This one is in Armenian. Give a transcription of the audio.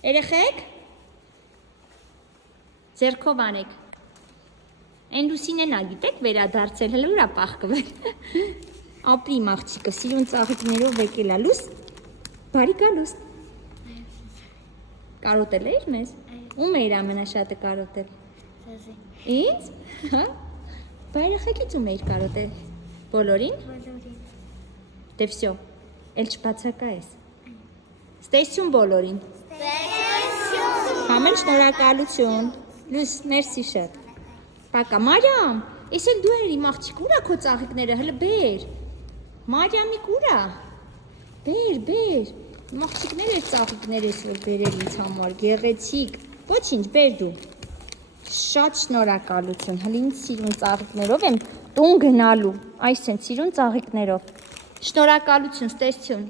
Երեխեք, ձեռքով անեք, են Լուսինեն ագիտեք վերադարձել, հլը ուրա պախկվել, ապրի մաղցիկը, սիրուն ծաղիկներով եկել է, լուս, բարիք է լուս, կարոտել էիր մեզ, ում էիր ամենաշատը կարոտել, ինձ, բա երեխեքից ում էիր կարոտել, բոլորին, դե վսյո, էլ չբացակա ես, ստեսություն բոլորին, Համեն շնորհակալություն, լույս, մերսի շատ, պակա, Մարիամ, ես էլ դու էր իմ աղջիկ, ուրա քո ծաղիկները, հլը բեր, Մարիամիկ ուրա, բեր, իմ աղջիկներ էր ծաղիկներ ես որ բերել ինձ համար, գեղեցիկ, ոչինչ, բեր դու, շատ շնորհակալություն, հլի ինձ սիրուն ծաղիկներով եմ տուն գնալու, այս են սիրուն ծաղիկներով, շնորհակալություն, ստեսություն,